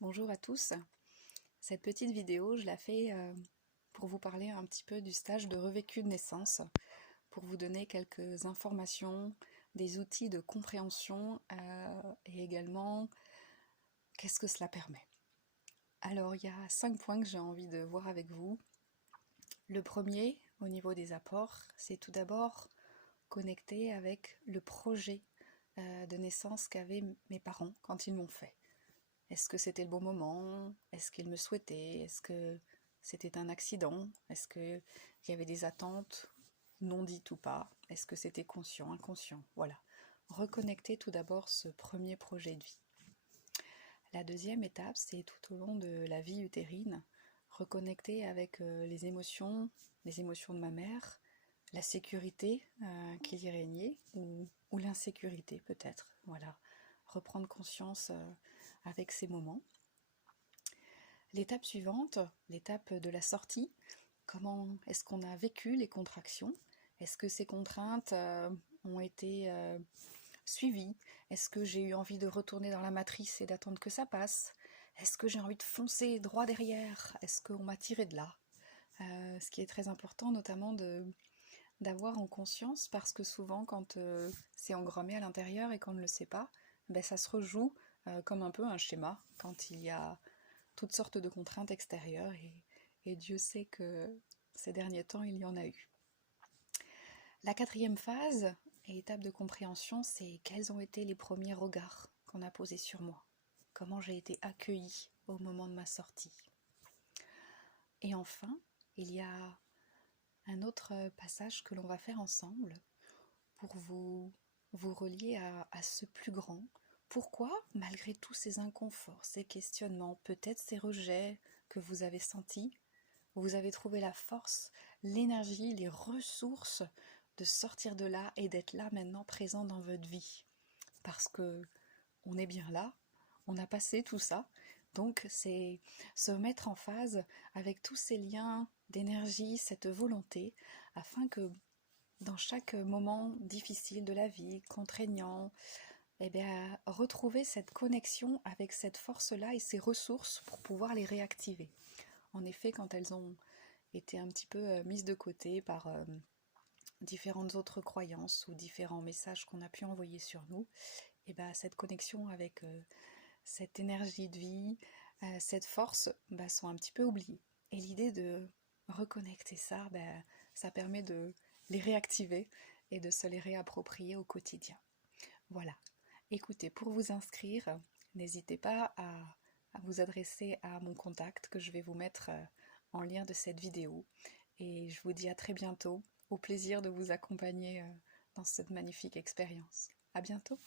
Bonjour à tous. Cette petite vidéo, je la fais pour vous parler un petit peu du stage de revécu de naissance, pour vous donner quelques informations, des outils de compréhension et également qu'est-ce que cela permet. Alors, il y a 5 points que j'ai envie de voir avec vous. Le premier, au niveau des apports, c'est tout d'abord connecter avec le projet de naissance qu'avaient mes parents quand ils m'ont fait. Est-ce que c'était le bon moment? Est-ce qu'ils me souhaitaient? Est-ce que c'était un accident? Est-ce qu'il y avait des attentes non dites ou pas? Est-ce que c'était conscient, inconscient? Voilà. Reconnecter tout d'abord ce premier projet de vie. La deuxième étape, c'est tout au long de la vie utérine, reconnecter avec les émotions de ma mère, la sécurité qu'il y régnait, ou l'insécurité peut-être. Voilà. Reprendre conscience avec ces moments. L'étape suivante, l'étape de la sortie, comment est-ce qu'on a vécu les contractions? Est-ce que ces contraintes ont été suivies? Est-ce que j'ai eu envie de retourner dans la matrice et d'attendre que ça passe? Est-ce que j'ai envie de foncer droit derrière? Est-ce qu'on m'a tiré de là? Ce qui est très important notamment d'avoir en conscience, parce que souvent quand c'est engrammé à l'intérieur et qu'on ne le sait pas, ben, ça se rejoue comme un peu un schéma quand il y a toutes sortes de contraintes extérieures et Dieu sait que ces derniers temps il y en a eu. La quatrième phase et étape de compréhension, c'est quels ont été les premiers regards qu'on a posés sur moi, comment j'ai été accueillie au moment de ma sortie. Et enfin, il y a un autre passage que l'on va faire ensemble pour vous relier à ce plus grand. Pourquoi, malgré tous ces inconforts, ces questionnements, peut-être ces rejets que vous avez sentis, vous avez trouvé la force, l'énergie, les ressources de sortir de là et d'être là maintenant présent dans votre vie. Parce que on est bien là, on a passé tout ça, donc c'est se mettre en phase avec tous ces liens d'énergie, cette volonté, afin que dans chaque moment difficile de la vie, contraignant, retrouver cette connexion avec cette force-là et ces ressources pour pouvoir les réactiver. En effet, quand elles ont été un petit peu mises de côté par différentes autres croyances ou différents messages qu'on a pu envoyer sur nous, cette connexion avec cette énergie de vie, cette force, sont un petit peu oubliées. Et l'idée de reconnecter ça, ça permet de les réactiver et de se les réapproprier au quotidien. Voilà. Écoutez, pour vous inscrire, n'hésitez pas à vous adresser à mon contact que je vais vous mettre en lien de cette vidéo. Et je vous dis à très bientôt. Au plaisir de vous accompagner dans cette magnifique expérience. À bientôt.